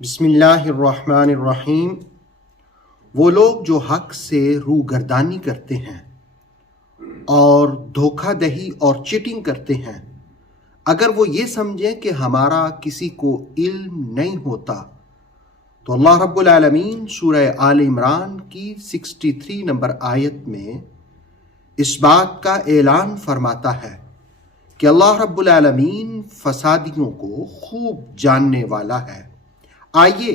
बिस्मिल्लाहिर्रहमानिर्रहीम। वो लोग जो हक से रूगर्दानी करते हैं और धोखाधही और चीटिंग करते हैं, अगर वो ये समझें कि हमारा किसी को इल्म नहीं होता, तो अल्लाह रब्बुल आलमीन सूरह आल इमरान की 63 नंबर आयत में इस बात का ऐलान फरमाता है कि अल्लाह रब्बुल आलमीन फसादियों को खूब जानने वाला है। आइए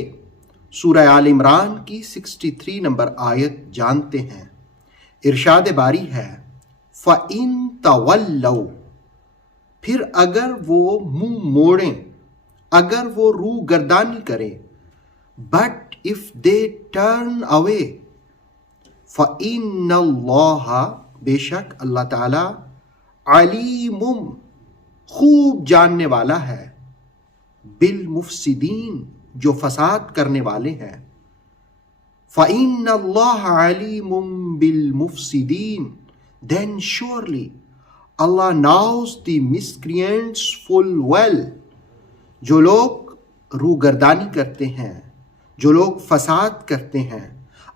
सूरह आल इमरान की 63 नंबर आयत जानते हैं। इरशाद बारी है, फ़इन तवल्लौ, फिर अगर वो मुंह मोड़ें, अगर वो रूगर्दानी करें, but if they turn away, फ़इन्नल्लाह, बेशक अल्लाह ताला, अलीमुम, खूब जानने वाला है, बिल मुफसिदीन, जो फसाद करने वाले हैं। फ़इन्नल्लाह अलीमुम bill मुफसिदीन, then surely Allah knows the miscreants full well। जो लोग रूगर्दानी करते हैं, जो लोग फसाद करते हैं,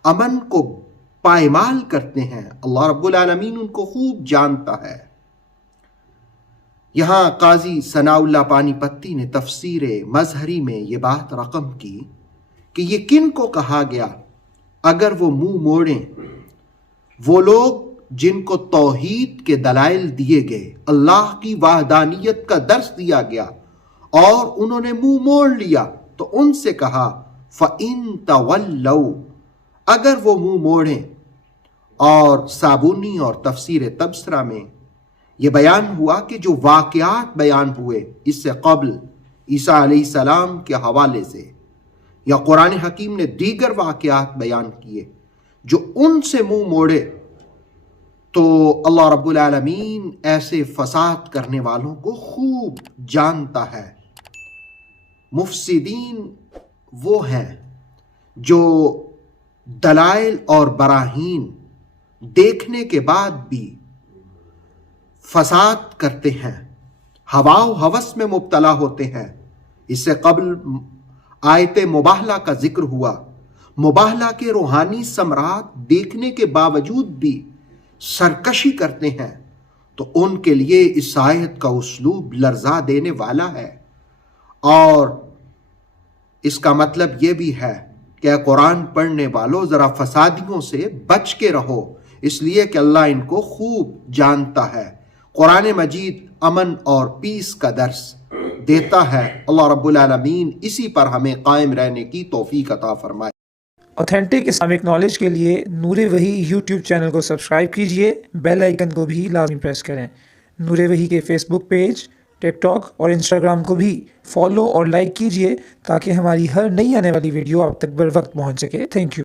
अमन को पायमाल करते हैं, अल्लाह रब्बुल आलमीन उनको खूब जानता है। यहाँ काजी सनाउल्लाह पानीपत्ती ने तफसीर मजहरी में ये बात रकम की कि ये किन को कहा गया अगर वो मुंह मोड़ें। वो लोग जिनको तौहीद के दलाइल दिए गए, अल्लाह की वाहदानियत का दर्स दिया गया और उन्होंने मुंह मोड़ लिया, तो उनसे कहा फ़इन तवल्लौ, अगर वो मुंह मोड़ें। और साबुनी और तफसीर तबसरा में ये बयान हुआ कि जो वाक़यात बयान हुए इससे क़ब्ल ईसा अलैहिस्सलाम के हवाले से, या कुरान हकीम ने दीगर वाक़यात बयान किए, जो उनसे मुंह मोड़े, तो अल्लाह रब्बुल आलमीन ऐसे फसाद करने वालों को खूब जानता है। मुफसिदीन वो हैं जो दलाइल और बराहीन देखने के बाद भी फसाद करते हैं, हवा हवस में मुब्तला होते हैं। इससे कबल आयत मुबाहला का जिक्र हुआ। मुबाहला के रूहानी सम्राट देखने के बावजूद भी सरकशी करते हैं, तो उनके लिए इस आयत का उसलूब लर्जा देने वाला है। और इसका मतलब ये भी है कि कुरान पढ़ने वालों ज़रा फसादियों से बच के रहो, इसलिए कि अल्लाह इनको खूब जानता है। कुरान मजीद अमन और पीस का दर्स देता है। अल्लाह रब्बुल आलमीन इसी पर हमें कायम रहने की तौफीक अता फरमाए। ऑथेंटिक इस्लामिक नॉलेज के लिए नूर वही यूट्यूब चैनल को सब्सक्राइब कीजिए, बेल आइकन को भी लाजमी प्रेस करें। नूर वही के फेसबुक पेज, टिकटॉक और इंस्टाग्राम को भी फॉलो और लाइक कीजिए ताकि हमारी हर नई आने वाली वीडियो आप तक बर वक्त पहुँच सके। Thank you.